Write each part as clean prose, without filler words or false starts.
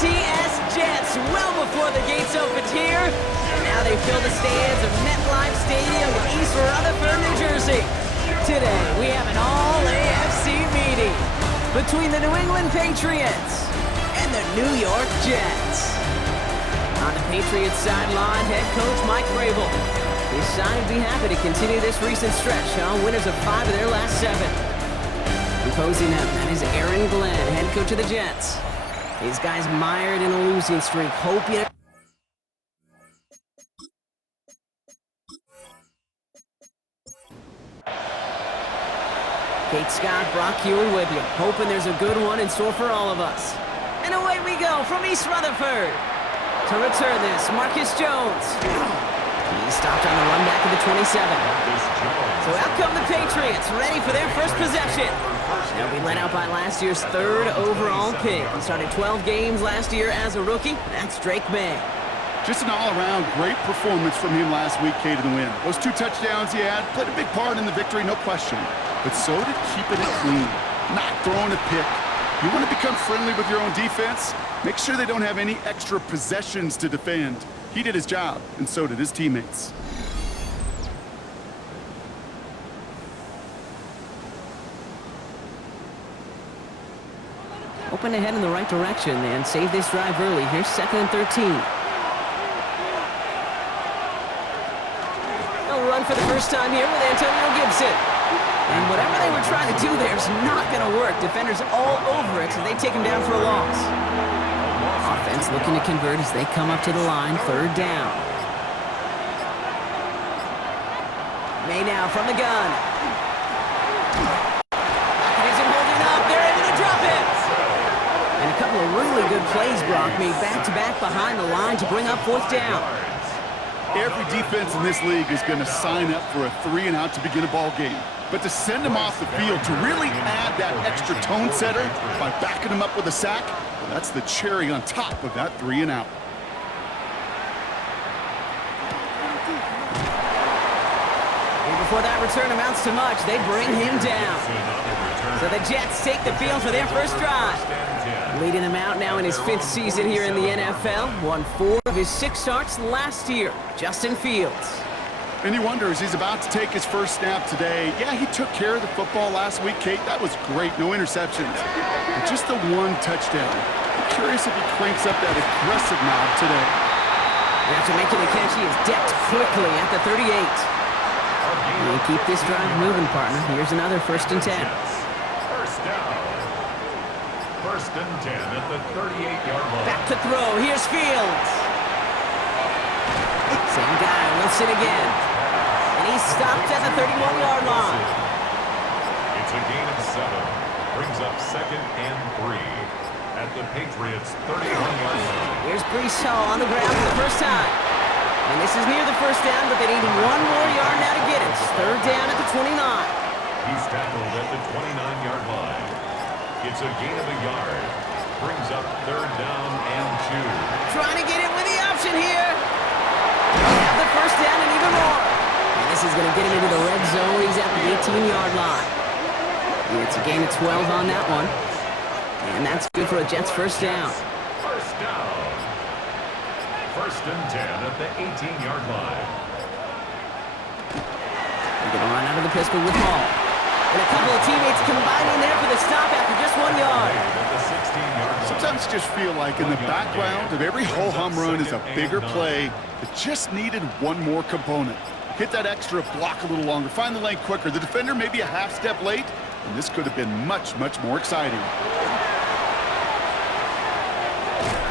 ALCS Jets well before the gates opened here. And now they fill the stands of MetLife Stadium in East Rutherford, New Jersey. Today, we have an all-AFC meeting between the New England Patriots and the New York Jets. On the Patriots sideline, head coach Mike Vrabel. His side would be happy to continue this recent stretch, winners of 5 of their last 7. Imposing them, that is Aaron Glenn, head coach of the Jets. These guys mired in a losing streak, hoping... Kate Scott, Brock Hewitt with you, hoping there's a good one in store for all of us. And away we go from East Rutherford. To return this, Marcus Jones. He stopped on the run back of the 27. So out come the Patriots, ready for their first possession. They'll be led out by last year's 3rd overall pick. He started 12 games last year as a rookie. That's Drake May. Just an all-around great performance from him last week, Kate, in the win. Those 2 touchdowns he had played a big part in the victory, no question. But so did keeping it clean, not throwing a pick. You want to become friendly with your own defense? Make sure they don't have any extra possessions to defend. He did his job, and so did his teammates. Open ahead in the right direction and save this drive early. Here's 2nd and 13. They'll run for the first time here with Antonio Gibson. And whatever they were trying to do there is not going to work. Defenders all over it, so they take him down for a loss. Offense looking to convert as they come up to the line, 3rd down. May now from the gun. Isn't holding up. They're able to drop it. And a couple of really good plays, Brock, made back-to-back behind the line to bring up 4th down. Every defense in this league is going to sign up for a 3-and-out to begin a ball game. But to send him off the field, to really add that extra tone setter by backing him up with a sack, well, that's the cherry on top of that 3-and-out. Before that return amounts to much, they bring him down. So the Jets take the field for their first drive. Leading him out now in his 5th season here in the NFL. Won 4 of his 6 starts last year. Justin Fields. And he wonders, he's about to take his first snap today. Yeah, he took care of the football last week, Kate. That was great. No interceptions. But just the 1 touchdown. I'm curious if he cranks up that aggressive knob today. And after making the catch, he is decked quickly at the 38. We'll keep this drive moving, partner. Here's another 1st and 10. First down. 1st and 10 at the 38-yard line. Back to throw. Here's Fields. Same guy, Wilson again. And he's stopped at the 31-yard line. It's a gain of 7. Brings up 2nd and 3 at the Patriots' 31-yard line. Here's Brees Hall on the ground for the first time. And this is near the first down, but they need 1 more yard now to get it. It's 3rd down at the 29. He's tackled at the 29-yard line. It's a gain of a yard. Brings up 3rd down and 2. Trying to get it with the option here. They have the first down and even more. And this is going to get him into the red zone. He's at the 18-yard line. It's a gain of 12 on that one. And that's good for a Jets first down. First down. 1st and 10 at the 18-yard line. They're going to run out of the pistol with Hall. And a couple of teammates combining there for the stop after just 1 yard. Sometimes you just feel like in the background of every ho-hum run is a bigger play that just needed 1 more component. Hit that extra block a little longer, find the lane quicker. The defender may be a half step late, and this could have been much, much more exciting.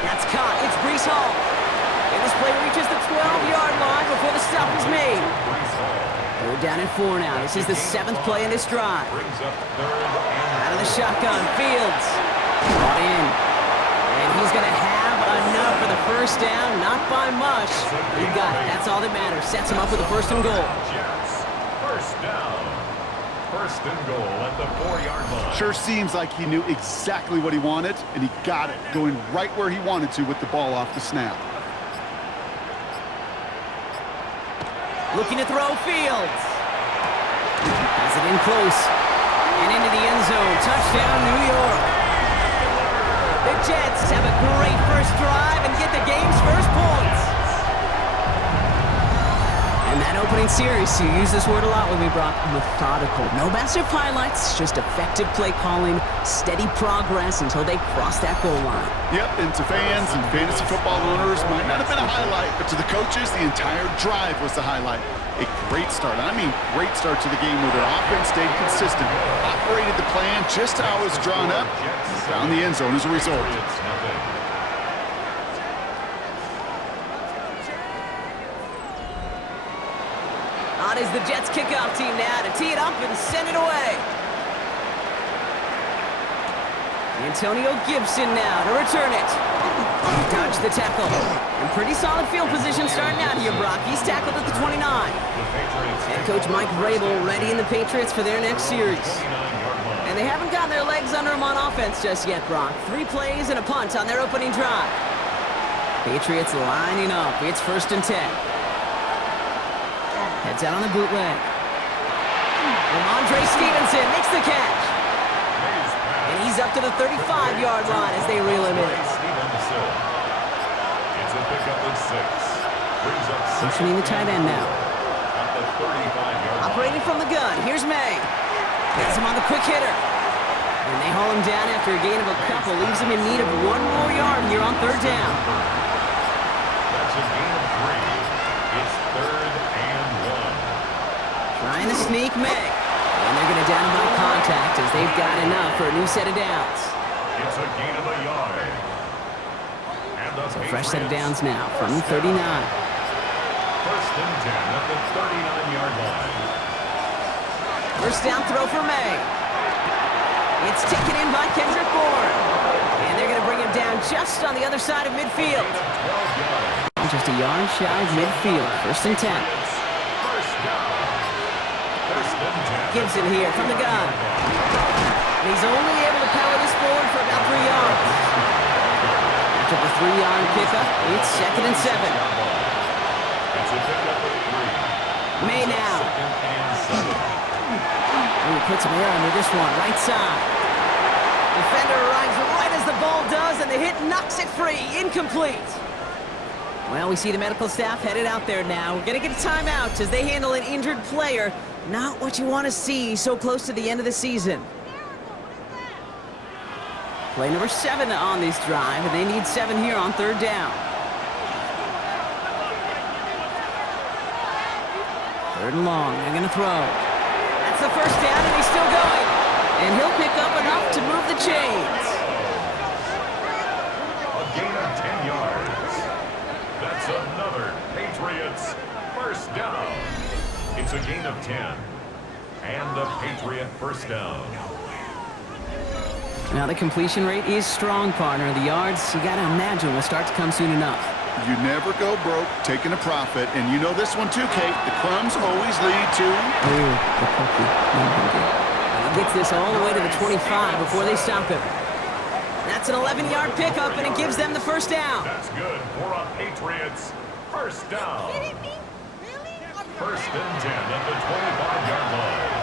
That's caught. It's Brees Hall. And this play reaches the 12-yard line before the stop is made. 3rd down and 4 now. This is the 7th play in this drive. Out of the shotgun, Fields. Brought in. And he's going to have enough for the first down. Not by much. He got it. That's all that matters. Sets him up with a 1st and goal. First down. 1st and goal at the 4-yard line. Sure seems like he knew exactly what he wanted, and he got it, going right where he wanted to with the ball off the snap. Looking to throw, Fields. Has it in close. And into the end zone. Touchdown, New York. The Jets have a great first drive and get the game's first points. And that opening series, you use this word a lot with me, Brock, methodical. No massive highlights, just effective play calling, steady progress until they cross that goal line. Yep, and to fans and fantasy football owners, might not have been a highlight, but to the coaches, the entire drive was the highlight. A great start, I mean great start to the game where their offense stayed consistent, operated the plan just how it was drawn up, and found the end zone as a result. On is the Jets kickoff team now to tee it up and send it away. Antonio Gibson now to return it. Dodged the tackle. And pretty solid field position starting out here, Brock. He's tackled at the 29. Head coach Mike Vrabel ready in the Patriots for their next series. And they haven't gotten their legs under them on offense just yet, Brock. 3 plays and a punt on their opening drive. Patriots lining up. It's 1st and 10. Heads out on the bootleg. Ramondre Stevenson makes the catch. And he's up to the 35-yard line as they reel him in. It's a pickup of 6. Brings up 6. Motioning the tight end now. At the 35-yard line. Operating from the gun. Here's May. Gets him on the quick hitter. And they haul him down after a gain of a couple. Leaves him in need of 1 more yard here on 3rd down. That's a gain of 3. It's 3rd and 1. Trying to sneak May. And they're going to down him by contact as they've got enough for a new set of downs. It's a gain of a yard. And the So fresh set of downs Patriots now from the 39. 1st and 10 at the 39-yard line. First down throw for May. It's taken in by Kendrick Bourne. And they're going to bring him down just on the other side of midfield. 12 yards. Just a yard shy of midfield. 1st and 10. First down. 1st and 10. Gibson here from the gun. And he's only able to power this forward for about 3 yards. After the 3-yard pickup, it's 2nd and 7. It's a pickup of 3. May now. 2nd and 7. And he puts him air under this one, right side. Defender arrives right as the ball does, and the hit knocks it free. Incomplete. Well, we see the medical staff headed out there now. We're going to get a timeout as they handle an injured player. Not what you want to see so close to the end of the season. Play number 7 on this drive, and they need 7 here on 3rd down. 3rd and long, they're going to throw. That's the first down, and he's still going. And he'll pick up enough to move the chains. A gain of 10 yards. That's another Patriots first down. It's a gain of 10. And a Patriot first down. Now the completion rate is strong, partner. The yards, you got to imagine, will start to come soon enough. You never go broke taking a profit, and you know this one too, Kate. The crumbs always lead to... Oh, the puppy. And he gets this all the way to the 25 before they stop him. That's an 11-yard pickup, and it gives them the first down. That's good for a Patriots first down. 1st and 10 at the 25-yard line.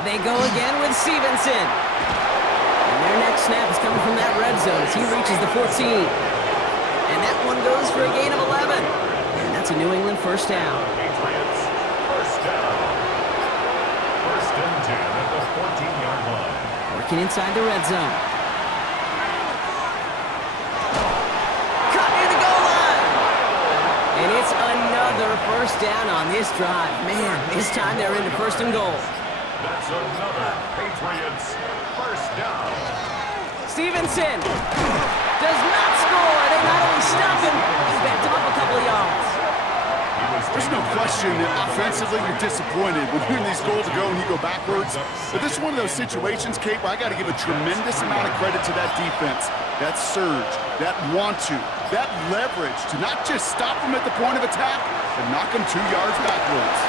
They go again with Stevenson. And their next snap is coming from that red zone as he reaches the 14. And that one goes for a gain of 11. And that's a New England first down. Patriots first down. 1st and 10 at the 14-yard line. Working inside the red zone. Caught near the goal line. And it's another first down on this drive. Man, this time they're into 1st and goal. That's another Patriots first down. Stevenson does not score. They not only stop him, they backed him up a couple of yards. There's no question that offensively you're disappointed when you're in these goals to go and you go backwards. But this is one of those situations, Kate, where I got to give a tremendous amount of credit to that defense. That surge, that want to, that leverage to not just stop them at the point of attack, but knock them 2 yards backwards.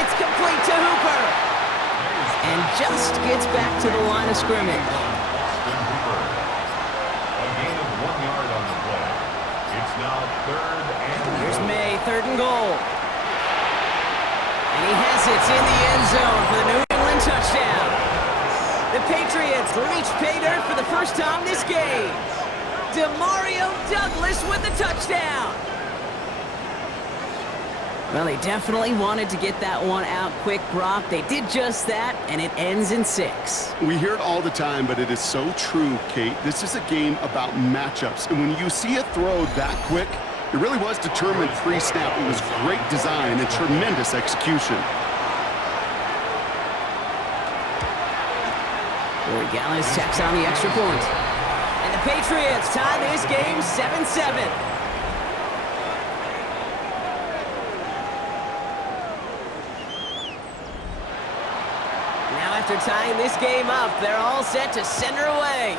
It's complete to Hooper. And just gets back to the line of scrimmage. Austin Hooper. A gain of 1 yard on the play. It's now 3rd and Here's May, 3rd and goal. And He has it in the end zone for the New England touchdown. The Patriots reach pay dirt for the first time this game. Demario Douglas with the touchdown. Well, they definitely wanted to get that one out quick, Brock. They did just that, and it ends in 6. We hear it all the time, but it is so true, Kate. This is a game about matchups, and when you see a throw that quick, it really was determined pre-snap. It was great design and tremendous execution. Corey Gallis tacks on the extra point. And the Patriots tie this game 7-7. Now after tying this game up, they're all set to send her away.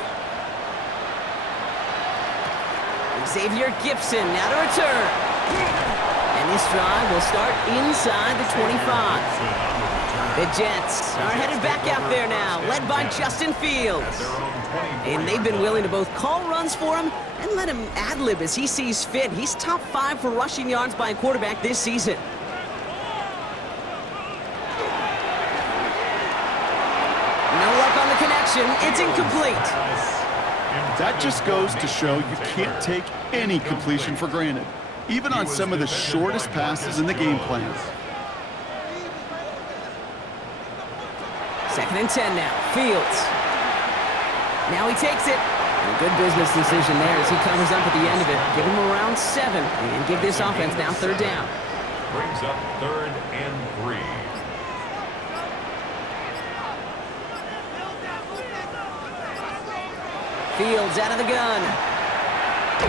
Xavier Gibson now to return. And this drive will start inside the 25. The Jets are headed back out there now, led by Justin Fields. And they've been willing to both call runs for him and let him ad-lib as he sees fit. He's top 5 for rushing yards by a quarterback this season. No luck on the connection. It's incomplete. That just goes to show you can't take any completion for granted, even on some of the shortest passes in the game plan. 2nd and 10 now. Fields. Now he takes it. And a good business decision there as he comes up at the end of it. Give him around 7 and give this offense now 3rd down. Brings up 3rd and 3. Fields out of the gun. The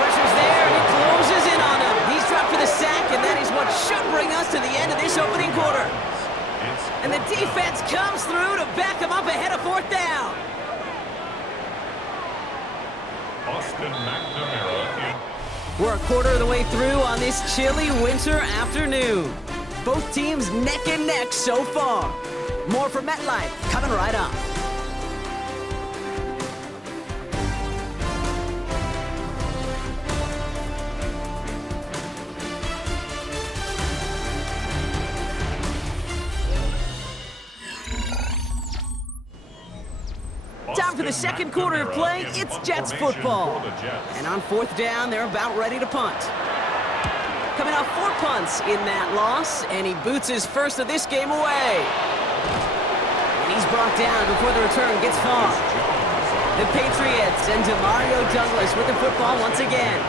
pressure's there, and he closes in on him. He's dropped for the sack, and that is what should bring us to the end of this opening quarter. And the defense comes through to back him up ahead of 4th down. Austin McNamara. We're a quarter of the way through on this chilly winter afternoon. Both teams neck and neck so far. More from MetLife coming right up. Time for the second quarter of play. It's Jets football. And on 4th down, they're about ready to punt. Coming off 4 punts in that loss, and he boots his first of this game away. And he's brought down before the return gets far. The Patriots and Demario Douglas with the football once again.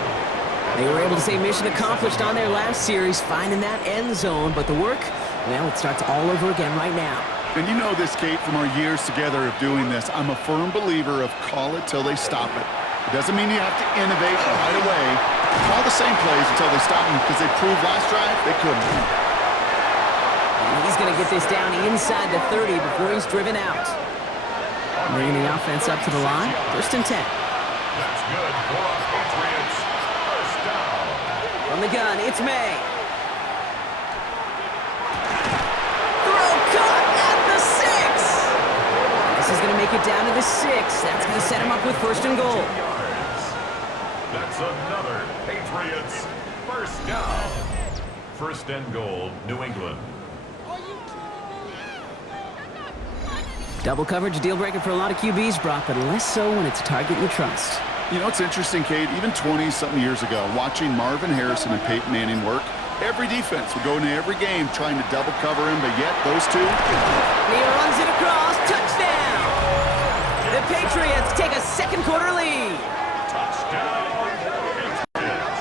They were able to say mission accomplished on their last series, finding that end zone, but the work, well, it starts all over again right now. And you know this, Kate, from our years together of doing this. I'm a firm believer of call it till they stop it. It doesn't mean you have to innovate right away. Call the same plays until they stop them, because they proved last drive they couldn't. And he's going to get this down inside the 30 before he's driven out. Bringing the offense up to the line. 1st and 10. That's good for the Patriots. 1st down. From the gun, it's May. Throw caught at the 6. This is going to make it down to the 6. That's going to set him up with 1st and goal. That's another Patriots 1st down. 1st and goal, New England. Double coverage, deal breaker for a lot of QBs, Brock, but less so when it's a target you trust. You know, it's interesting, Kate, even 20-something years ago, watching Marvin Harrison and Peyton Manning work, every defense would go into every game trying to double cover him, but yet those two... He runs it across, touchdown! The Patriots take a second quarter lead. Touchdown.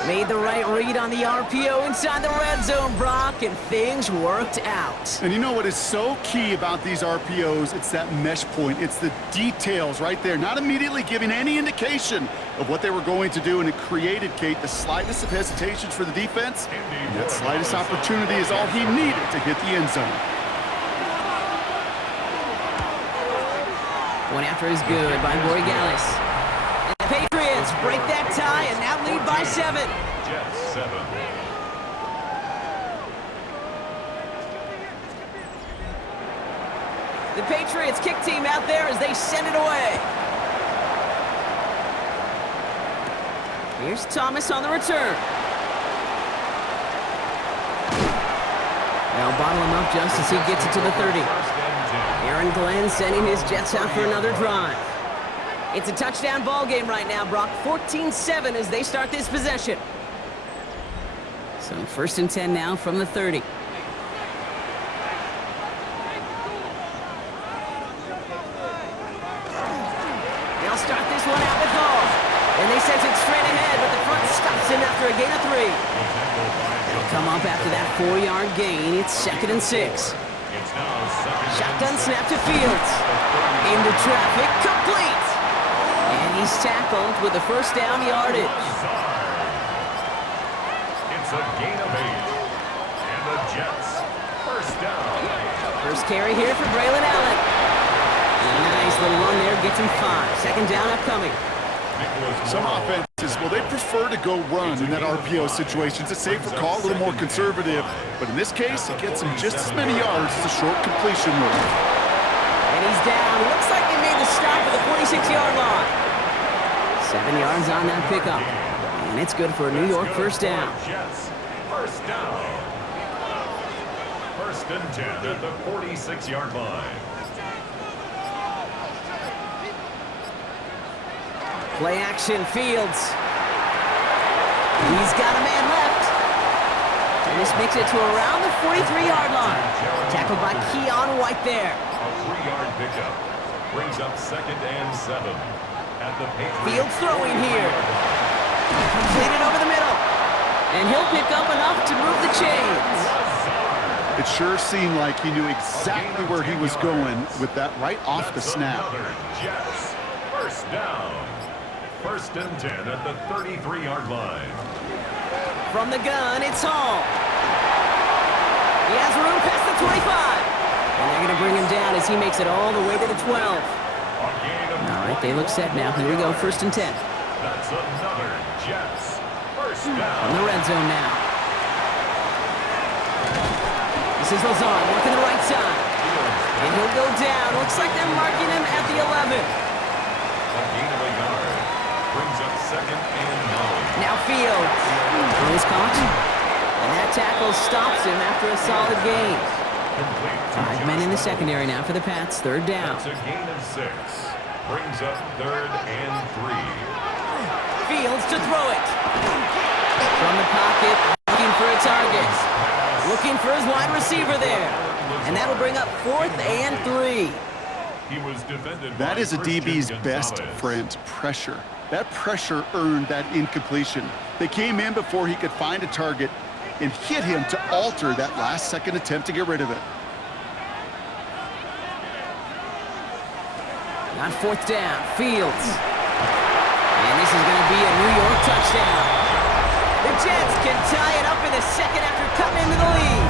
Made the right read on the RPO inside the red zone, Brock, and things worked out. And you know what is so key about these RPOs? It's that mesh point. It's the details right there, not immediately giving any indication of what they were going to do, and it created, Kate, the slightest of hesitations for the defense, and that slightest opportunity is all he needed to hit the end zone. One after is good by Corey Gallis. And the Patriots break that tie and now lead by 7. Jets 7. The Patriots kick team out there as they send it away. Here's Thomas on the return. Now They'll bottle him up just as he gets it to the 30. Aaron Glenn sending his Jets out for another drive. It's a touchdown ball game right now, Brock. 14-7 as they start this possession. So 1st and 10 now from the 30. They'll start this one out with Hall. And they send it straight ahead, but the front stops him after a gain of 3. They'll come up after that 4-yard gain. It's 2nd and 6. Shotgun snap to Fields. Into traffic, complete. And he's tackled with the first down yardage. It's a gain of 8. And the Jets, first down. First carry here for Braylon Allen. Nice little run there, gets him 5. 2nd down upcoming. Some offenses, well, they prefer to go run in that RPO situation. It's a safer call, a little more conservative. But in this case, it gets him just as many yards as a short completion move. And he's down. Looks like they made the stop at the 46-yard line. 7 yards on that pickup. And it's good for a New York first down. Jets, first down. 1st and 10 at the 46-yard line. Play action, Fields. He's got a man left. And this makes it to around the 43-yard line. Tackled by Keon White there. A 3-yard pickup brings up 2nd and 7 at the Patriots. Fields throwing here. Completed over the middle. And he'll pick up enough to move the chains. It sure seemed like he knew exactly where he was going with that right off the snap. Jets, first down. 1st and 10 at the 33-yard line. From the gun, it's Hall. He has room past the 25. And they're going to bring him down as he makes it all the way to the 12. All right, they look set now. Here we go, 1st and 10. That's another Jets. First down. On the red zone now. This is Lazard working the right side. And he'll go down. Looks like they're marking him at the 11. A gain of a yard. Brings up 2nd and 9. Now Fields. He's caught. And that tackle stops him after a solid gain. 5 men in the secondary now for the Pats. 3rd down. That's a gain of 6. Brings up 3rd and 3. Fields to throw it. From the pocket, looking for a target. Looking for his wide receiver there. And that'll bring up 4th and 3. He was defended. That is a DB's best friend, pressure. That pressure earned that incompletion. They came in before he could find a target and hit him to alter that last-second attempt to get rid of it. On 4th down, Fields. And this is going to be a New York touchdown. The Jets can tie it up in the 2nd after cutting into the lead.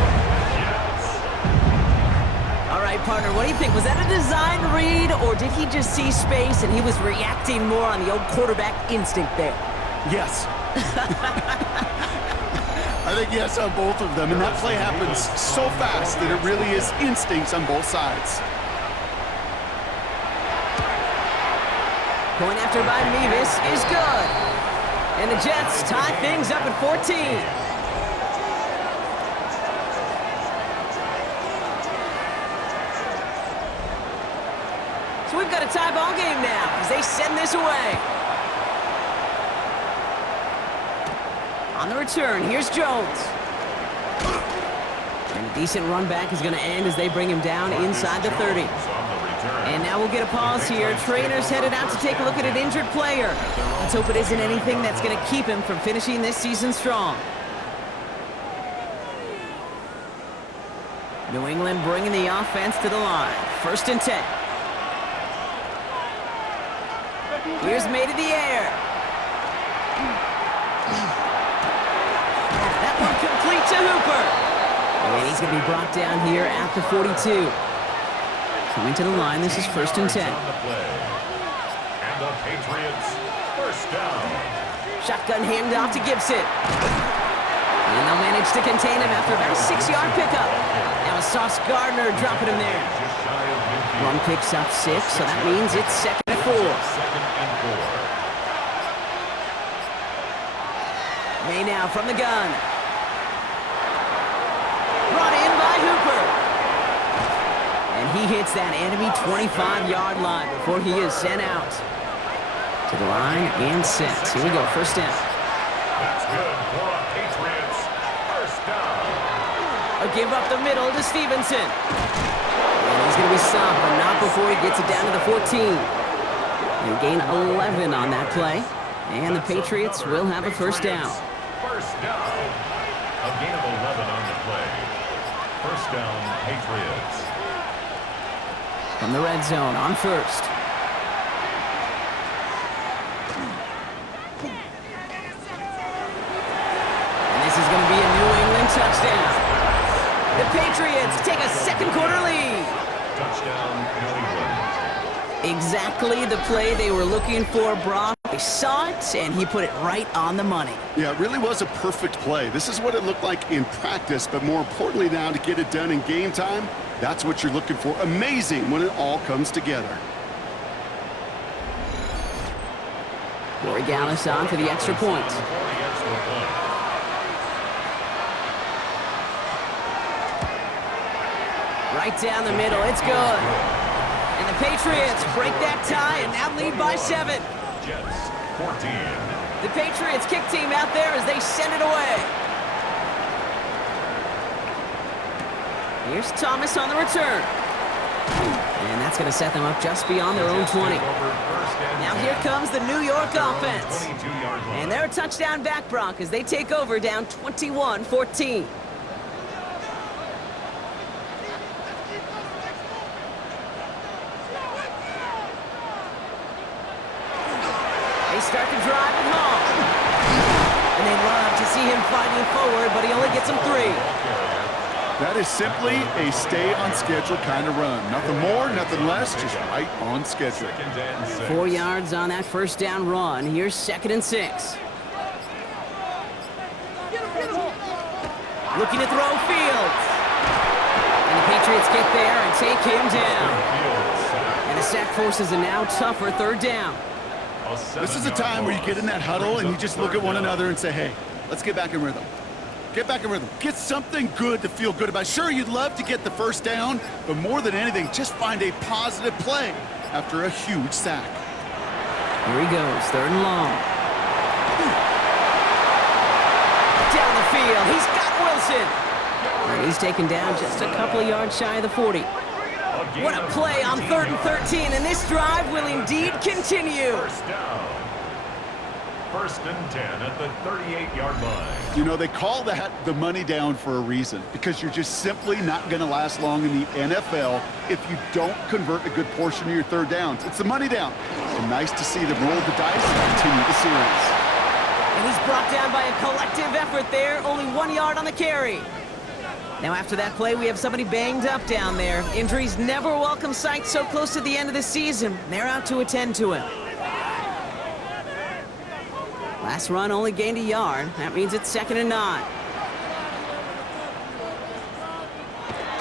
All right, partner, what do you think? Was that a design read, or did he just see space and he was reacting more on the old quarterback instinct there? Yes. I think yes on both of them, and that play happens so fast that it really is instincts on both sides. Point after by Mevis is good. And the Jets tie things up at 14. So we've got a tie ball game now as they send this away. On the return, here's Jones. And a decent run back is going to end as they bring him down inside the 30. And now we'll get a pause here. Trainer's headed out to take a look at an injured player. Let's hope it isn't anything that's going to keep him from finishing this season strong. New England bringing the offense to the line. 1st and 10. Here's made in the air. That one complete to Hooper. And he's going to be brought down here at the 42. Coming to the line, this is 1st and 10. And the Patriots, first down. Shotgun handoff to Gibson. And they'll manage to contain him after about a 6-yard pickup. Now a Sauce Gardner dropping him there. Run picks up 6, so that means it's 2nd and 4. May now from the gun. Brought in by Hooper. he hits that enemy 25-yard line before he is sent out. To the line and set. Here we go, first down. That's good for a Patriots first down. A give up the middle to Stevenson. And he's going to be stopped, but not before he gets it down to the 14. They gain 11 on that play. And the Patriots will have a first down. First down. A gain of 11 on the play. First down, Patriots. From the red zone on first. And this is going to be a New England touchdown. The Patriots take a second quarter lead. Touchdown, New England. Exactly the play they were looking for, Brock. They saw it, and he put it right on the money. Yeah, it really was a perfect play. This is what it looked like in practice, but more importantly now to get it done in game time, that's what you're looking for. Amazing when it all comes together. Rory Gallis on for the extra point. Right down the middle, it's good. And the Patriots break that tie and now lead by 7. Jets, 14. The Patriots kick team out there as they send it away. Here's Thomas on the return. And that's going to set them up just beyond their own 20. Now here comes the New York offense. And they're a touchdown back, Brock, as they take over down 21-14. They start the drive at home. And they love to see him fighting forward, but he only gets them 3. That is simply a stay-on-schedule kind of run. Nothing more, nothing less, just right on schedule. 4 yards on that first down run. Here's 2nd and 6. Looking to throw Fields. And the Patriots get there and take him down. And the sack forces a now tougher 3rd down. This is a time where you get in that huddle and you just look at one another and say, hey, let's get back in rhythm. Get back in rhythm. Get something good to feel good about. Sure, you'd love to get the first down, but more than anything, just find a positive play after a huge sack. Here he goes, 3rd and long. Down the field, he's got Wilson. And he's taken down just a couple of yards shy of the 40. What a play on 3rd and 13, and this drive will indeed continue. First down. 1st and 10 at the 38-yard line. You know, they call that the money down for a reason, because you're just simply not going to last long in the NFL if you don't convert a good portion of your 3rd downs. It's the money down. So nice to see them roll the dice and continue the series. And he's brought down by a collective effort there, only 1 yard on the carry. Now after that play, we have somebody banged up down there. Injuries never a welcome sight so close to the end of the season. They're out to attend to him. Last run only gained a yard. That means it's 2nd and 9.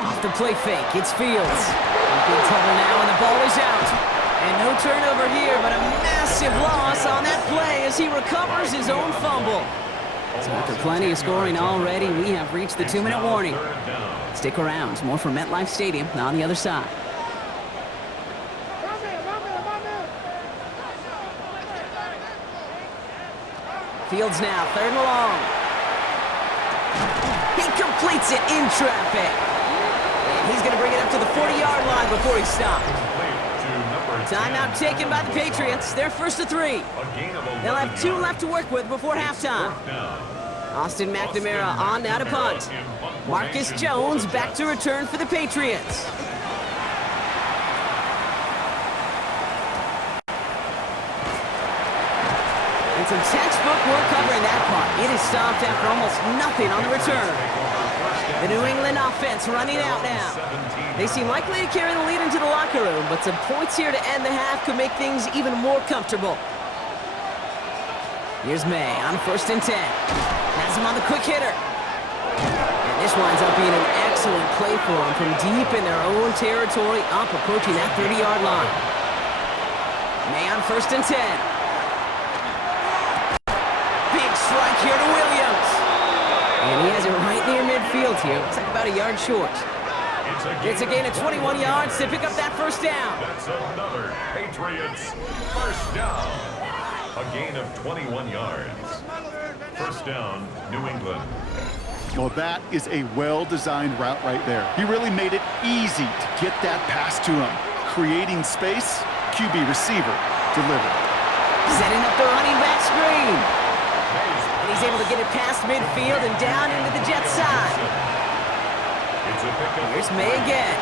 Off the play fake, it's Fields. In big trouble now, and the ball is out. And no turnover here, but a massive loss on that play as he recovers his own fumble. So after plenty of scoring already, we have reached the 2-minute warning. Stick around. More from MetLife Stadium on the other side. Fields now, 3rd and long. He completes it in traffic. And he's going to bring it up to the 40-yard line before he's stopped. Timeout taken by the Patriots. They're 1st and 3. They'll have 2 left to work with before halftime. Austin McNamara on now to punt. Marcus Jones back to return for the Patriots. And some textbook work covering that punt. It is stopped after almost nothing on the return. The New England offense running out now. They seem likely to carry the lead into the locker room, but some points here to end the half could make things even more comfortable. Here's May on 1st and 10. Has him on the quick hitter. And this winds up being an excellent play for him from deep in their own territory, up approaching that 30-yard line. May on 1st and 10. Big strike here to Williams. And he has it right near midfield here. It's like about a yard short. It's a gain of 21 yards to pick up that first down. That's another Patriots first down. A gain of 21 yards. First down, New England. Well, that is a well-designed route right there. He really made it easy to get that pass to him. Creating space, QB receiver delivered. Setting up the running back screen. And he's able to get it past midfield and down into the Jets side. Here's May again.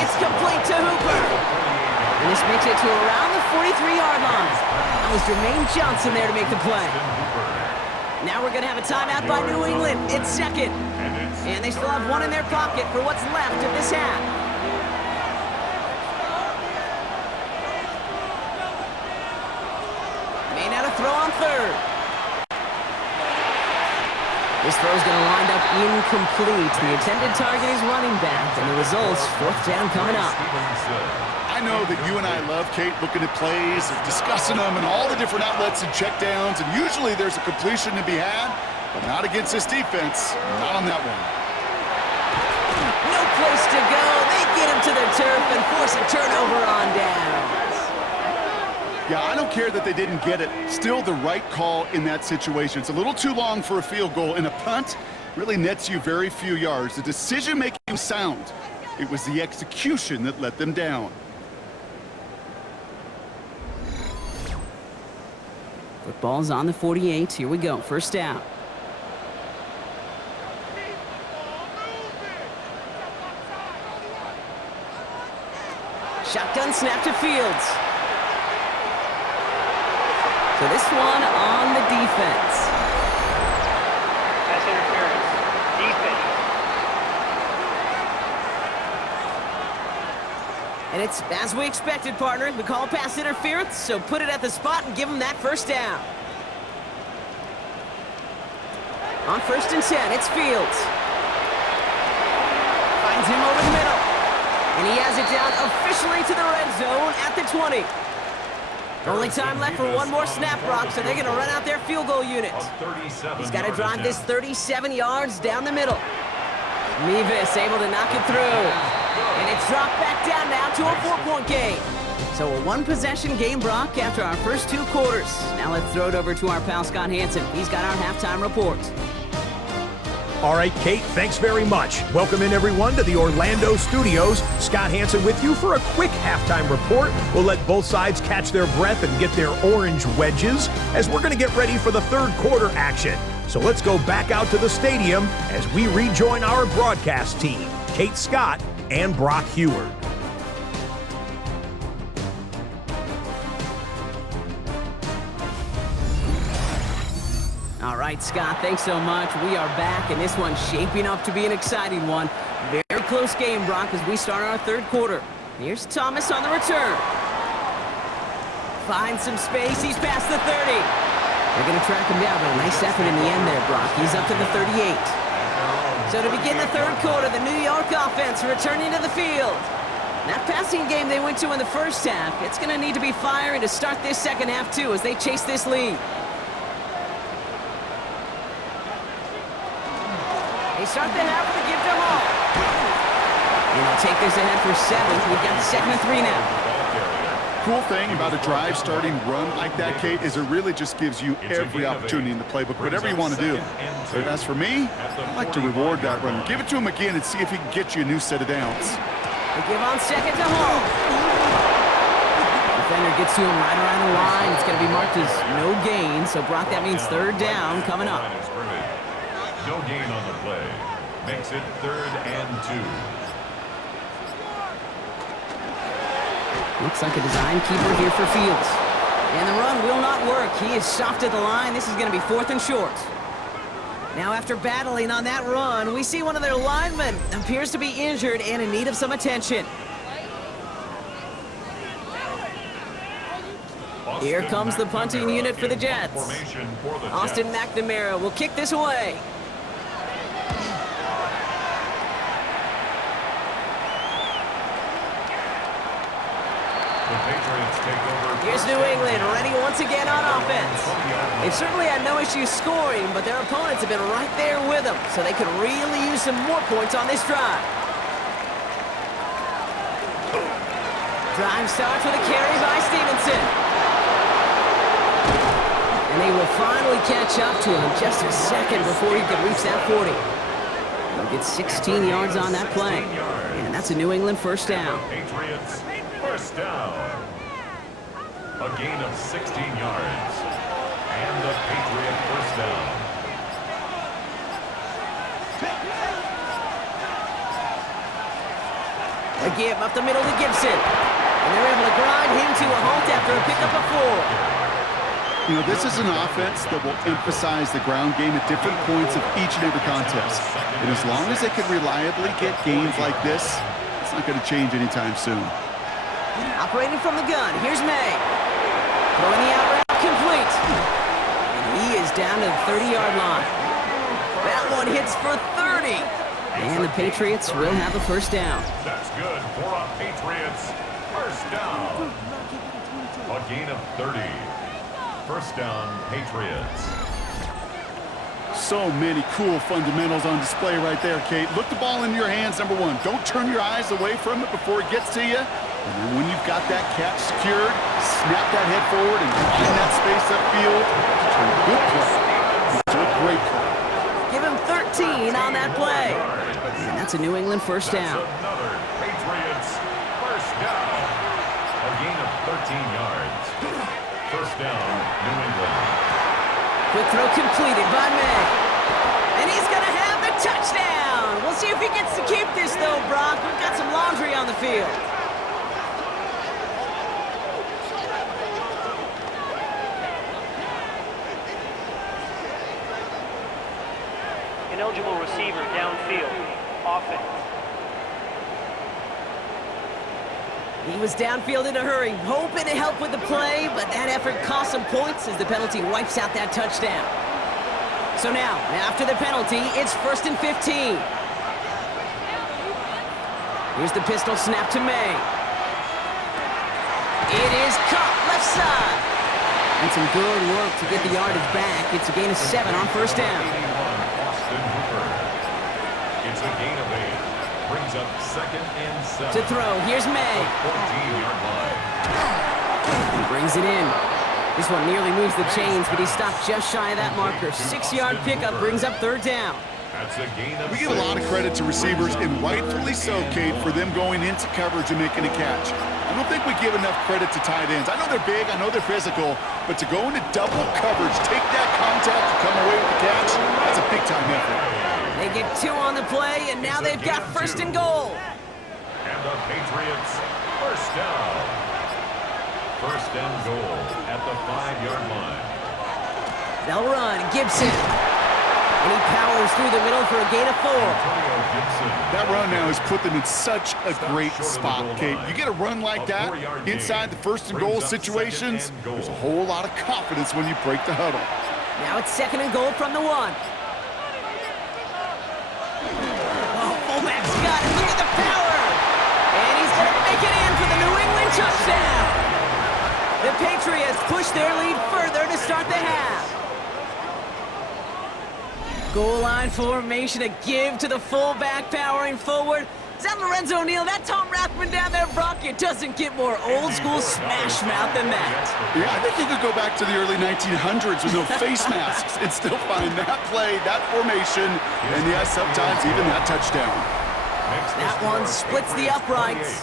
It's complete to Hooper. And this makes it to around the 43-yard line. That was Jermaine Johnson there to make the play. Now we're going to have a timeout by New England. It's second. And they still have one in their pocket for what's left of this half. May now to throw on third. This throw's going to wind up incomplete. The intended target is running back, and the result's fourth down coming up. I know that you and I love, Kate, looking at plays, discussing them, and all the different outlets and checkdowns, and usually there's a completion to be had, but not against this defense. Not on that one. No place to go. They get him to the turf and force a turnover on down. Yeah, I don't care that they didn't get it. Still the right call in that situation. It's a little too long for a field goal, and a punt really nets you very few yards. The decision-making was sound. It was the execution that let them down. Football's on the 48. Here we go. First down. Shotgun snap to Fields. So this one on the defense. Pass interference. Defense. And it's as we expected, partner. We call pass interference, so put it at the spot and give him that first down. On 1st and 10, it's Fields. Finds him over the middle. And he has it down officially to the red zone at the 20. Only time left for one more snap, Brock, so they're going to run out their field goal unit. He's got to drive this 37 yards down the middle. Mevis able to knock it through. And it's dropped back down now to a 4-point game. So a one-possession game, Brock, after our first 2 quarters. Now let's throw it over to our pal Scott Hansen. He's got our halftime report. All right, Kate, thanks very much. Welcome in, everyone, to the Orlando studios. Scott Hansen with you for a quick halftime report. We'll let both sides catch their breath and get their orange wedges as we're going to get ready for the third quarter action. So let's go back out to the stadium as we rejoin our broadcast team, Kate Scott and Brock Heward. All right, Scott, thanks so much. We are back, and this one's shaping up to be an exciting one. Very close game, Brock, as we start our third quarter. Here's Thomas on the return. Finds some space. He's past the 30. They're going to track him down, but a nice effort in the end there, Brock. He's up to the 38. So to begin the third quarter, the New York offense returning to the field. That passing game they went to in the first half, it's going to need to be firing to start this second half, too, as they chase this lead. They start the half with a give to Hall. And they'll take this ahead for 7. We've got 2nd and 3 now. Cool thing about a drive starting run like that, Kate, is it really just gives you every opportunity in the playbook, whatever you want to do. But as for me, I'd like to reward that run. Give it to him again and see if he can get you a new set of downs. They give on 2nd to Hall. Defender gets to him right around the line. It's going to be marked as no gain. So, Brock, that means 3rd down coming up. No gain on the play. Makes it 3rd and 2. Looks like a design keeper here for Fields. And the run will not work. He is soft at the line. This is going to be 4th and short. Now, after battling on that run, we see one of their linemen appears to be injured and in need of some attention. Here comes the punting unit for the Jets. Austin McNamara will kick this away. The Patriots take over. Here's New England ready once again on offense. They They've certainly had no issues scoring, but their opponents have been right there with them, so they could really use some more points on this drive. Drive starts with a carry by Stevenson. And they will finally catch up to him in just a second before he could reach that 40. They'll get 16 yards on that play. And that's a New England first down. Patriots first down. A gain of 16 yards. And the Patriot first down. A give up the middle to Gibson. And they're able to grind him to a halt after a pickup of 4. You know, this is an offense that will emphasize the ground game at different points of each and every contest. And as long as they can reliably get gains like this, it's not going to change anytime soon. Operating from the gun, here's May. Throwing the out route complete. And he is down to the 30-yard line. That one hits for 30. And the Patriots will have a first down. That's good for a Patriots first down. A gain of 30. First down, Patriots. So many cool fundamentals on display right there, Kate. Look the ball into your hands, number one. Don't turn your eyes away from it before it gets to you. And then when you've got that catch secured, snap that head forward and find that space upfield. Good play. It's a great play. Give him 13 on that play. And that's a New England first down. Another Patriots first down. A gain of 13 yards. First down, New England. Quick throw completed by May. And he's going to have the touchdown. We'll see if he gets to keep this, though, Brock. We've got some laundry on the field. Ineligible receiver downfield. Offense. He was downfield in a hurry, hoping to help with the play, but that effort cost some points as the penalty wipes out that touchdown. So now, after the penalty, it's 1st and 15. Here's the pistol snap to May. It is caught left side. And some good work to get the yardage back. It's a gain of 7 on first down. It's a gain of 8. Brings up 2nd and 7. To throw, here's May. 14-yard line. He brings it in. This one nearly moves the chains, but he stopped just shy of that marker. 6-yard pickup brings up 3rd down. That's a gain of We give a lot of credit to receivers, and rightfully so, Kate, for them going into coverage and making a catch. I don't think we give enough credit to tight ends. I know they're big, I know they're physical, but to go into double coverage, take that contact, and come away with the catch, that's a big-time effort. They get 2 on the play, and now they've got 1st and goal. And the Patriots first down. 1st and goal at the 5-yard line. They'll run, Gibson. And he powers through the middle for a gain of 4. That run now has put them in such a great spot, Kate. You get a run like that inside the 1st and goal situations, there's a whole lot of confidence when you break the huddle. Now it's 2nd and goal from the 1. Fullback's got it. Look at the power. And he's going to make it in for the New England touchdown. The Patriots push their lead further to start the half. Goal line formation, a give to the fullback powering forward. Is that Lorenzo Neal? That Tom Rathman down there, Brock? It doesn't get more old school smash mouth than that. Yeah, I think you could go back to the early 1900s with no face masks and still find that play, that formation, and yes, sometimes even that touchdown. That one splits the uprights.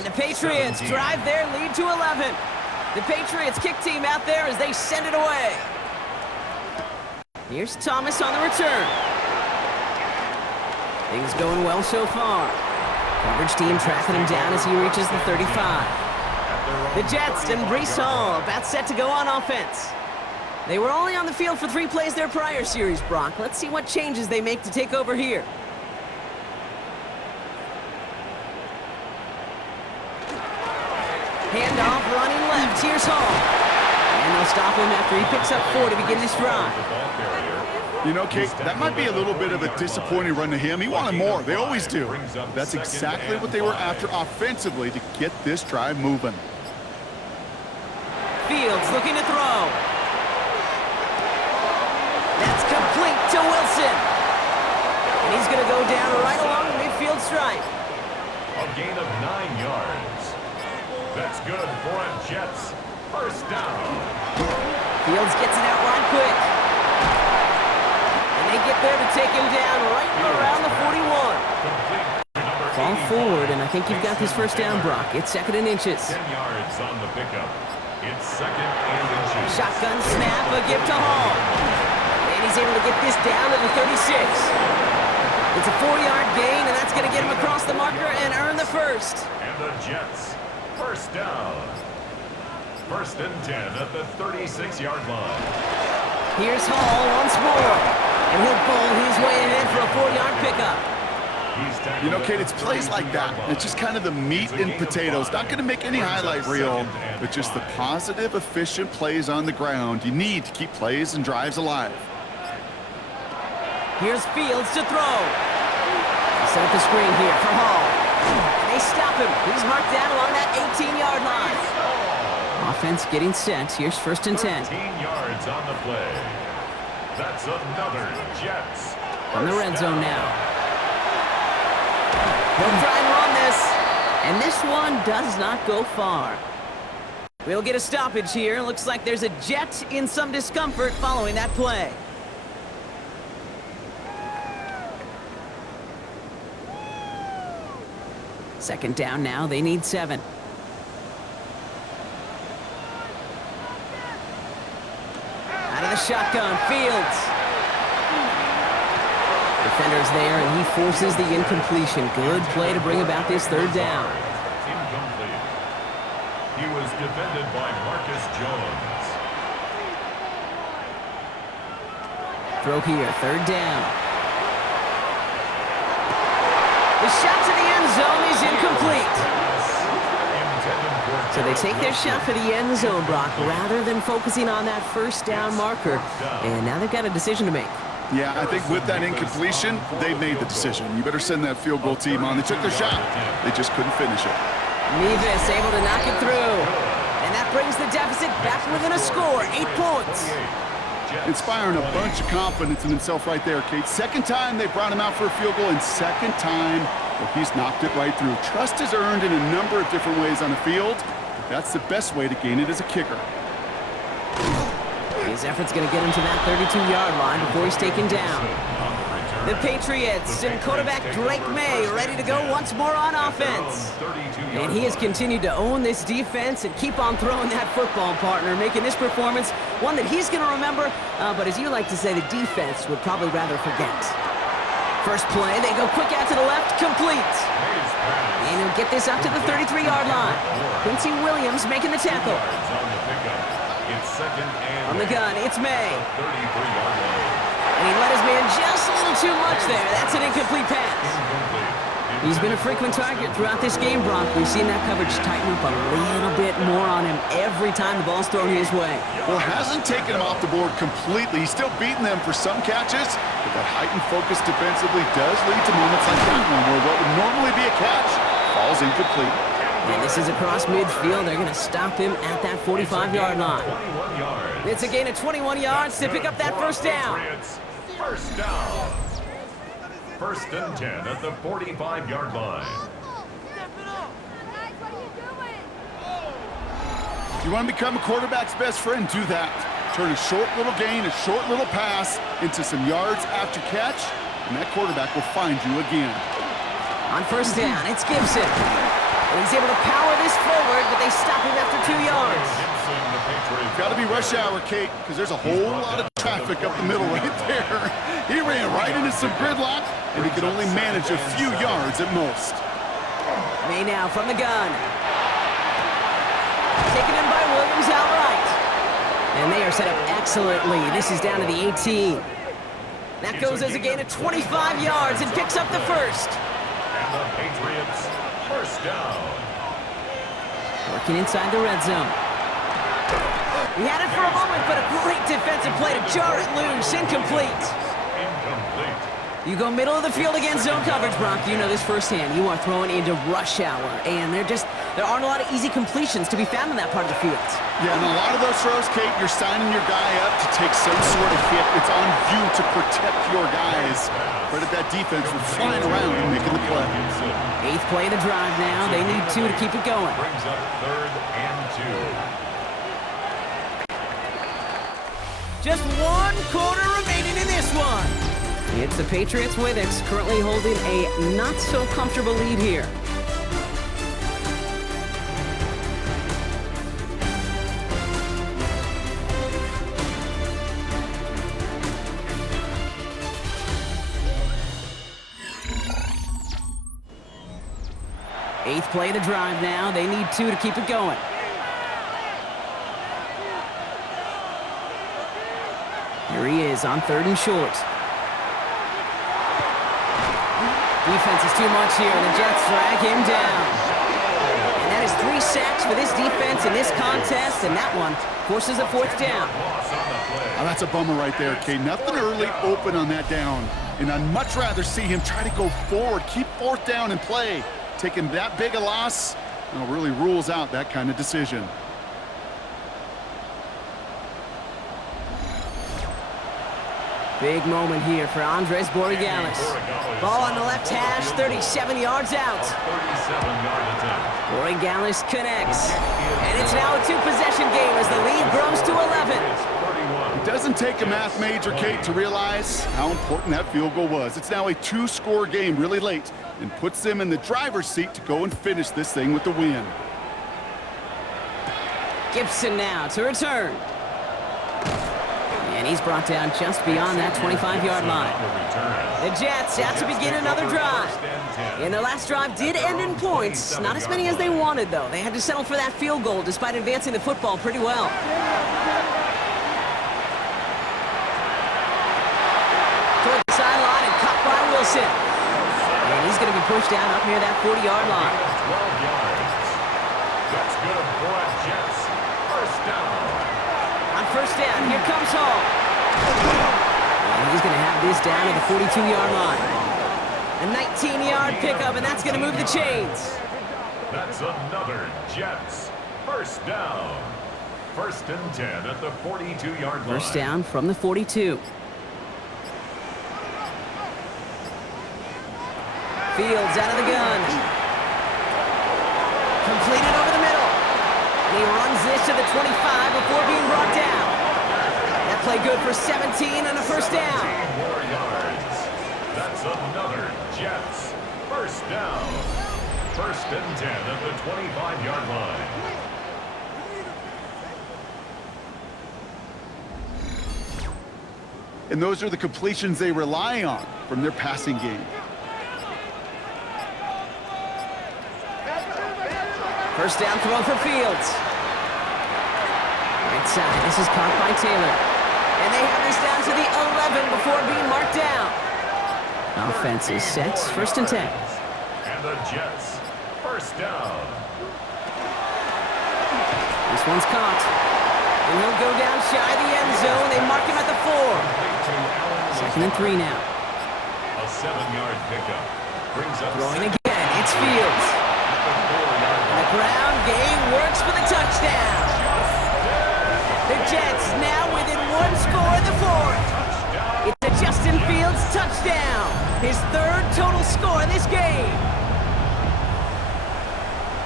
And the Patriots drive their lead to 11. The Patriots kick team out there as they send it away. Here's Thomas on the return. Things going well so far. Coverage team tracking him down as he reaches the 35. The Jets and Breece Hall about set to go on offense. They were only on the field for 3 plays their prior series, Brock. Let's see what changes they make to take over here. Handoff running left. Here's Hall. And they'll stop him after he picks up 4 to begin this drive. You know, Kate, that might be a little bit of a disappointing run to him. He wanted more. They always do. That's exactly what they were after offensively to get this drive moving. Fields looking to throw. And he's going to go down right along the midfield stripe. A gain of 9 yards. That's good for a Jets first down. Fields gets it out right quick. And they get there to take him down right around the 41. Fall forward, and I think you've got this first down, Brock. It's 2nd and inches. 10 yards on the pickup. It's 2nd and inches. Shotgun snap, a give to Hall. And he's able to get this down to the 36. It's a 4-yard gain, and that's going to get him across the marker and earn the first. And the Jets, first down. 1st and 10 at the 36-yard line. Here's Hall once more. And he'll bowl his way ahead for a 4-yard pickup. You know, Kate, it's plays like that. It's just kind of the meat and potatoes. Not going to make any highlight reel, but just the positive, efficient plays on the ground. You need to keep plays and drives alive. Here's Fields to throw. Set up the screen here for Hall. And they stop him. He's marked down along that 18-yard line. Offense getting set. Here's 1st and 10. 13 yards on the play. That's another Jets. From the red zone now. They'll try and run this. And this one does not go far. We'll get a stoppage here. Looks like there's a Jet in some discomfort following that play. Second down now. They need 7. Out of the shotgun, Fields. Defender's there, and he forces the incompletion. Good play to bring about this 3rd down. Incomplete. He was defended by Marcus Jones. Throw here, 3rd down. The shot to the end zone is incomplete. So they take their shot for the end zone, Brock, rather than focusing on that first down marker. And now they've got a decision to make. Yeah, I think with that incompletion, they made the decision. You better send that field goal team on. They took their shot. They just couldn't finish it. Mevis able to knock it through. And that brings the deficit back within a score, 8 points. Inspiring a bunch of confidence in himself right there, Kate. 2nd time they brought him out for a field goal, and 2nd time he's knocked it right through. Trust is earned in a number of different ways on the field, but that's the best way to gain it as a kicker. His effort's going to get him to that 32-yard line before he's taken down. The Patriots and quarterback Drake May ready to go once more on offense. And he has continued to own this defense and keep on throwing that football, partner, making this performance one that he's going to remember, but as you like to say, the defense would probably rather forget. First play, they go quick out to the left, complete. And he'll get this up to the 33-yard line. Quincy Williams making the tackle. On the gun, it's May. And he let his man just a little too much there. That's an incomplete pass. He's been a frequent target throughout this game, Brock. We've seen that coverage tighten up a little bit more on him every time the ball's thrown his way. Well, it hasn't taken him off the board completely. He's still beating them for some catches, but that heightened focus defensively does lead to moments like that one where what would normally be a catch falls incomplete. And this is across midfield. They're going to stop him at that 45-yard line. It's a gain of 21 yards to pick up that first down. First down. 1st and 10 at the 45-yard line. If you want to become a quarterback's best friend, do that. Turn a short little gain, a short little pass into some yards after catch, and that quarterback will find you again. On first down, it's Gibson. And he's able to power this forward, but they stop him after 2 yards. Got to be rush hour, Kate, because there's a whole lot of traffic up the middle right there. He ran right into some gridlock, and he could only manage a few yards at most. May now from the gun. Taken in by Williams outright. And they are set up excellently. This is down to the 18. That goes as a gain of 25 yards and picks up the first. And the Patriots, first down. Working inside the red zone. He had it for a moment, but a great defensive play to jar it loose. Incomplete. Incomplete. You go middle of the field against zone coverage, Brock. You know this firsthand. You are throwing into rush hour, and there aren't a lot of easy completions to be found in that part of the field. Yeah, and a lot of those throws, Kate, you're signing your guy up to take some sort of hit. It's on you to protect your guys. Credit that defense for flying around and making the play. 8th play of the drive now. They need 2 to keep it going. Brings up 3rd and 2. Just 1 quarter remaining in this one. It's the Patriots with it, currently holding a not-so-comfortable lead here. Eighth play of the drive now. They need 2 to keep it going. Here he is on 3rd and short. Defense is too much here, and the Jets drag him down. And that is 3 sacks for this defense in this contest, and that one forces a 4th down. Oh, that's a bummer right there, Kate. Nothing early open on that down. And I'd much rather see him try to go forward, keep 4th down and play. Taking that big a loss, really rules out that kind of decision. Big moment here for Andres Borregales. Ball on the left hash, 37 yards out. Borregales connects. And it's now a 2-possession game as the lead grows to 11. It doesn't take a math major, Kate, to realize how important that field goal was. It's now a 2-score game really late and puts them in the driver's seat to go and finish this thing with the win. Gibson now to return. And he's brought down just beyond that 25-yard line. The Jets out to begin another drive. And their last drive did end in points. Not as many as they wanted, though. They had to settle for that field goal despite advancing the football pretty well. Toward the sideline and caught by Wilson. And he's going to be pushed down up near that 40-yard line. 12 yards. That's good for a Jets. First down. On first down, here comes Hall. And he's going to have this down at the 42-yard line. A 19-yard pickup, and that's going to move the chains. That's another Jets. First down. 1st and 10 at the 42-yard line. First down from the 42. Fields out of the gun. Completed over the middle. And he runs this to the 25 before being brought down. That play good for 17 on a first down. 17 more yards. That's another Jets. First down. 1st and 10 at the 25-yard line. And those are the completions they rely on from their passing game. First down throw for Fields. Right side, this is caught by Taylor. And they have this down to the 11 before being marked down. Offense is set, 1st and 10. And the Jets, first down. This one's caught. And he'll go down shy of the end zone. They mark him at the 4. 2nd and 3 now. A 7-yard pickup. Brings up Throwing again, it's Fields. The ground game works for the touchdown. The Jets now within 1 score in the 4th. It's a Justin Fields touchdown. His 3rd total score in this game.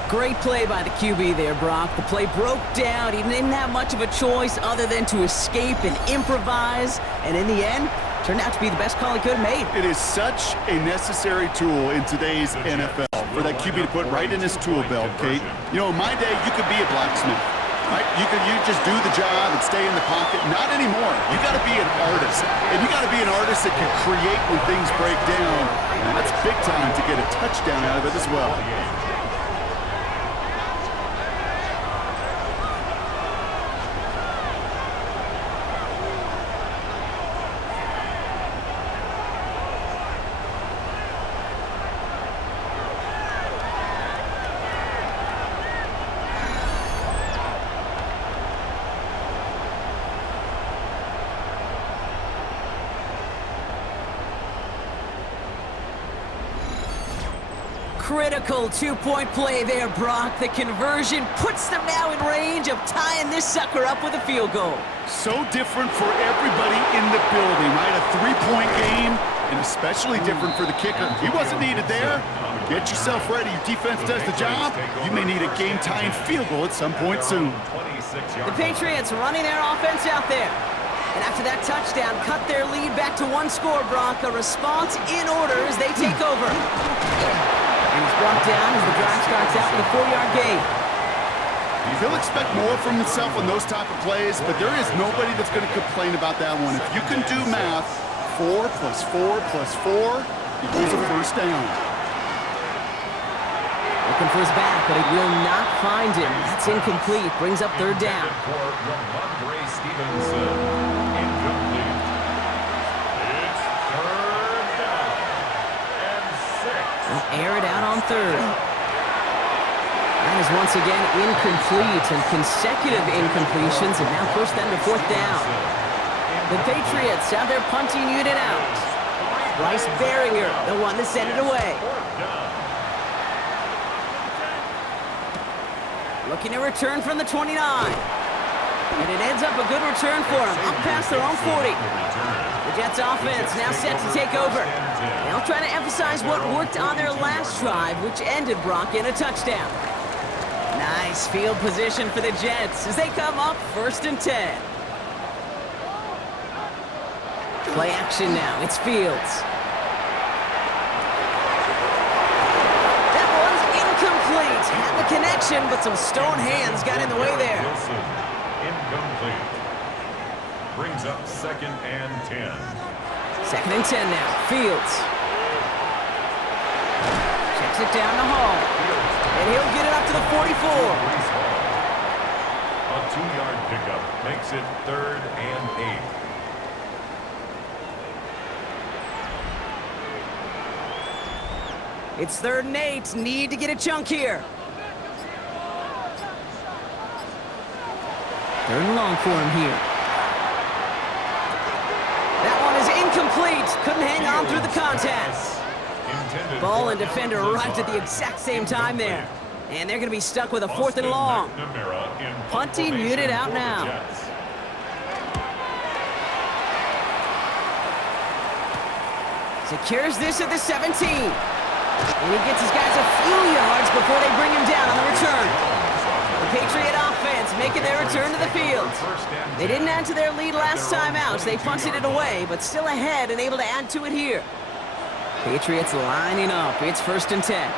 Great play by the QB there, Brock. The play broke down. He didn't have much of a choice other than to escape and improvise. And in the end, turned out to be the best call he could have made. It is such a necessary tool in today's NFL for that QB to put right in his tool belt, Kate. You know, in my day, you could be a blacksmith, right? You just do the job and stay in the pocket. Not anymore. You got to be an artist, and you got to be an artist that can create when things break down. And that's big time to get a touchdown out of it as well. critical two-point play there, Brock. The conversion puts them now in range of tying this sucker up with a field goal. So different for everybody in the building, right? A three-point game, and especially different for the kicker. He wasn't needed there. Get yourself ready. Your defense does the job. You may need a game-tying field goal at some point soon. The Patriots running their offense out there. And after that touchdown, cut their lead back to one score, Brock. A response in order as they take over. And he's brought down as the drive starts out with a 4-yard gain. He'll expect more from himself on those type of plays, but there is nobody that's going to complain about that one. If you can do math, 4 + 4 + 4 equals a first down. Looking for his back, but he will not find him. That's incomplete. Brings up third down. Air it out on third. That is once again incomplete, and consecutive incompletions have now pushed them to fourth down. The Patriots have their punting unit out. Bryce Baringer, the one to send it away. Looking to return from the 29. And it ends up a good return for him, up past their own 40. The Jets offense now set to take over. They'll try to emphasize what worked on their last drive, which ended Brock in a touchdown. Nice field position for the Jets as they come up 1st and 10. Play action now, it's Fields. That one's incomplete. Had the connection, but some stone hands got in the way there. Incomplete. Brings up 2nd and 10. 2nd and 10 now. Fields. Checks it down to Hall. And he'll get it up to the 44. A 2-yard pickup makes it 3rd and 8. It's 3rd and 8. Need to get a chunk here. 3rd and long for him here. That one is incomplete. Couldn't hang on through the contact. Ball and defender arrived at the exact same time there. And they're going to be stuck with a 4th and long. Punting unit out now. Secures this at the 17. And he gets his guys a few yards before they bring him down on the return. The Patriot offense making their return to the field. They didn't add to their lead last time out. They punted it away, but still ahead and able to add to it here. Patriots lining up. It's 1st and 10.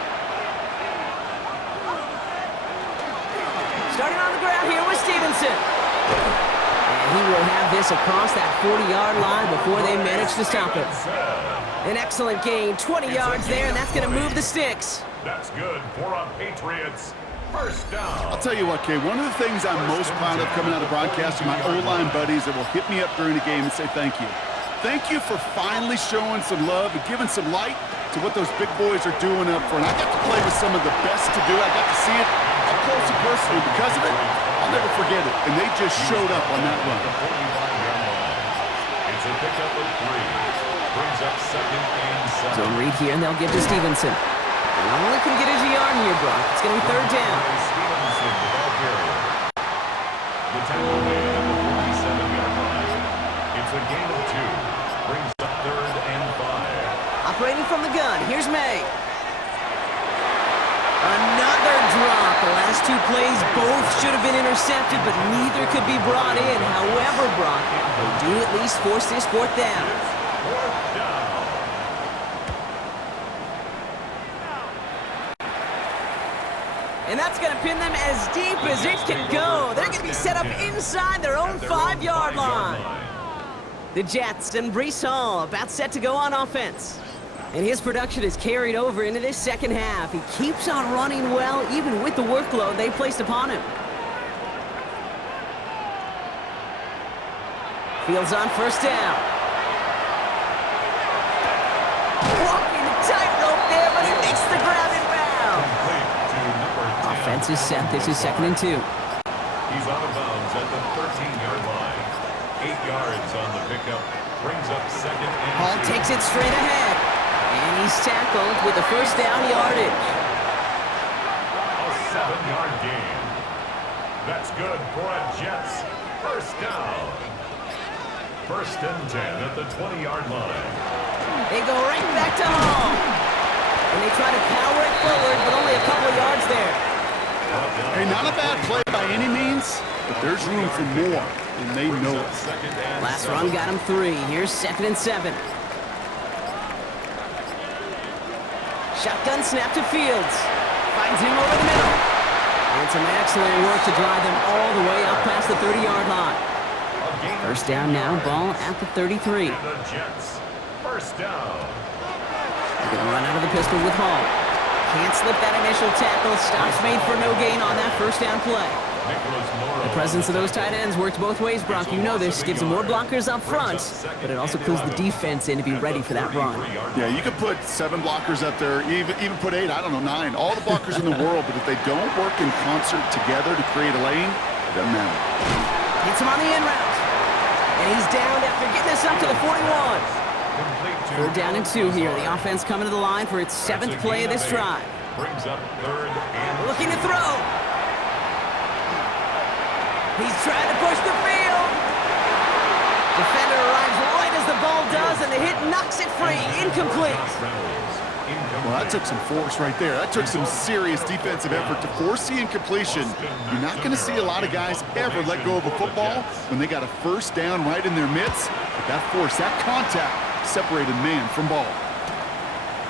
Starting on the ground here with Stevenson. And he will have this across that 40-yard line before they manage to stop it. An excellent gain, 20 yards there, and that's going to move the sticks. That's good for a Patriots first down. I'll tell you what, Kay, one of the things I'm most proud of coming out of broadcasting, my O-line buddies that will hit me up during the game and say thank you. Thank you for finally showing some love and giving some light to what those big boys are doing up front. I got to play with some of the best to do. I got to see it up close and personal. Because of it, I'll never forget it. And they just showed up on that run. It's a pickup of 3. Brings up 2nd and 7. Zone read here, and they'll give to Stevenson. And only can get his yard here, Brock. It's going to be 3rd down. Stevenson, the ball carrier. The tackle made at the 47-yard line. It's a gain of 2. Brings up 3rd and 5. Operating from the gun, here's May. Another drop. The last 2 plays both should have been intercepted, but neither could be brought in. However, Brock, they do at least force this 4th down. And that's going to pin them as deep as it can go. They're going to be set up inside their own 5-yard line. The Jets and Breece Hall about set to go on offense. And his production is carried over into this second half. He keeps on running well, even with the workload they placed upon him. Fields on 1st down. Walking the tightrope there, but he makes the grab and bound. Offense is set. This is 2nd and 2. He's out of bounds at the 13-yard line. 8 yards on the pickup. Brings up 2nd and 2. Hall takes it straight ahead. And he's tackled with the 1st down yardage. 1-yard gain. That's good for a Jets first down. 1st and 10 at the 20-yard line. They go right back to Hall. And they try to power it forward, but only a couple of yards there. Hey, not a bad play by any means, but there's room for more, and they know it. Last run got him 3. Here's 2nd and 7. Shotgun snap to Fields. Finds him over the middle. And some excellent work to drive them all the way up past the 30-yard line. First down now, ball at the 33. The Jets first down. They're going to run out of the pistol with Hall. Can't slip that initial tackle. Stops made for no gain on that first down play. The presence of those tight ends works both ways, Brock. You know this. Gives them more blockers up front, but it also clues the defense in to be ready for that run. Yeah, you could put 7 blockers up there, even put 8, I don't know, 9. All the blockers in the world, but if they don't work in concert together to create a lane, it doesn't matter. Hits him on the in route. And he's down after getting this up to the 41. 3rd down and 2 here. The offense coming to the line for its 7th play of this drive. Brings up 3rd and Looking to throw. He's trying to push the field. Defender arrives right as the ball does, and the hit knocks it free. Incomplete. Well, that took some force right there. That took some serious defensive effort to force the incompletion. You're not going to see a lot of guys ever let go of a football when they got a first down right in their midst. But that force, that contact, separated man from ball.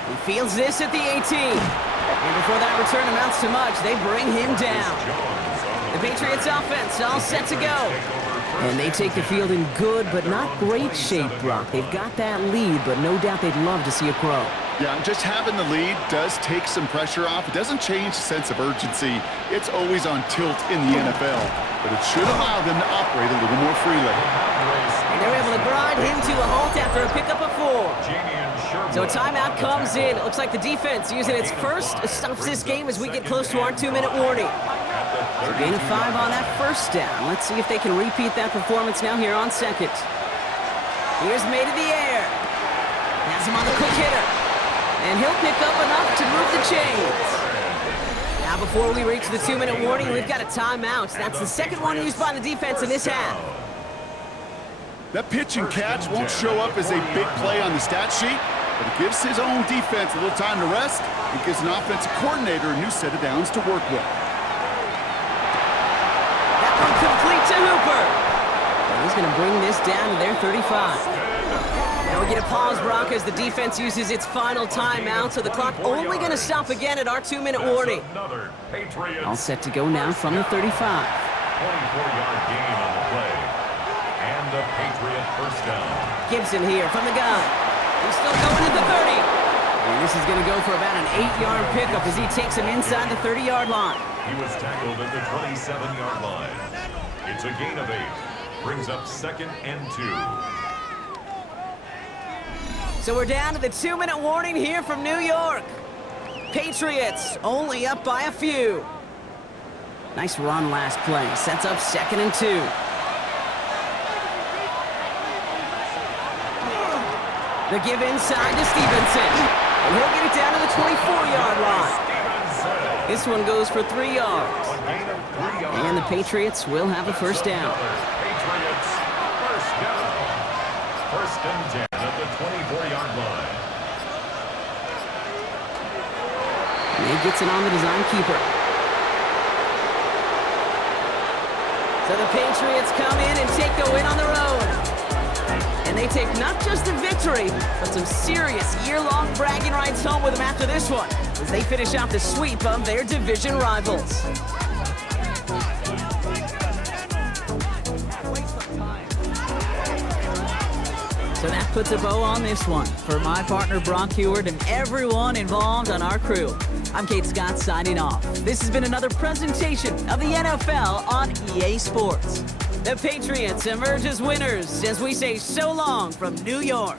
He fields this at the 18. And before that return amounts to much, they bring him down. The Patriots offense all set to go. And they take the field in good but not great shape, Brock. They've got that lead, but no doubt they'd love to see it grow. Yeah, just having the lead does take some pressure off. It doesn't change the sense of urgency. It's always on tilt in the NFL, but it should allow them to operate a little more freely. And they're able to grind him to a halt after a pickup of 4. So a timeout comes in. It looks like the defense using its first stops this game as we get close to our 2-minute warning. So gain of 5 on that first down. Let's see if they can repeat that performance now here on 2nd. Here's made in the air. Has him on the quick hitter. And he'll pick up enough to move the chains. Now before we reach the 2-minute warning, we've got a timeout. That's the second one used by the defense in this half. That pitch and catch won't show up as a big play on the stat sheet, but it gives his own defense a little time to rest. It gives an offensive coordinator a new set of downs to work with. That one complete to Hooper. And he's going to bring this down to their 35. Now we get a pause, Brock, as the defense uses its final timeout, so the clock only going to stop again at our 2-minute warning. All set to go now from the 35. 24-yard gain on the play. And the Patriot first down. Gibson here from the gun. He's still going at the 30. And this is going to go for about an 8-yard pickup as he takes him inside the 30-yard line. He was tackled at the 27-yard line. It's a gain of 8. Brings up 2nd and 2. So we're down to the 2-minute warning here from New York. Patriots only up by a few. Nice run last play. Sets up 2nd and 2. The give inside to Stevenson. And he'll get it down to the 24-yard line. This one goes for 3 yards. And the Patriots will have a first down. Patriots first down. 1st and 10 at the 24-yard line. And he gets it on the design keeper. So the Patriots come in and take the win on the road. And they take not just the victory, but some serious year-long bragging rights home with them after this one, as they finish off the sweep of their division rivals. So that puts a bow on this one. For my partner, Brock Heward, and everyone involved on our crew, I'm Kate Scott signing off. This has been another presentation of the NFL on EA Sports. The Patriots emerge as winners as we say so long from New York.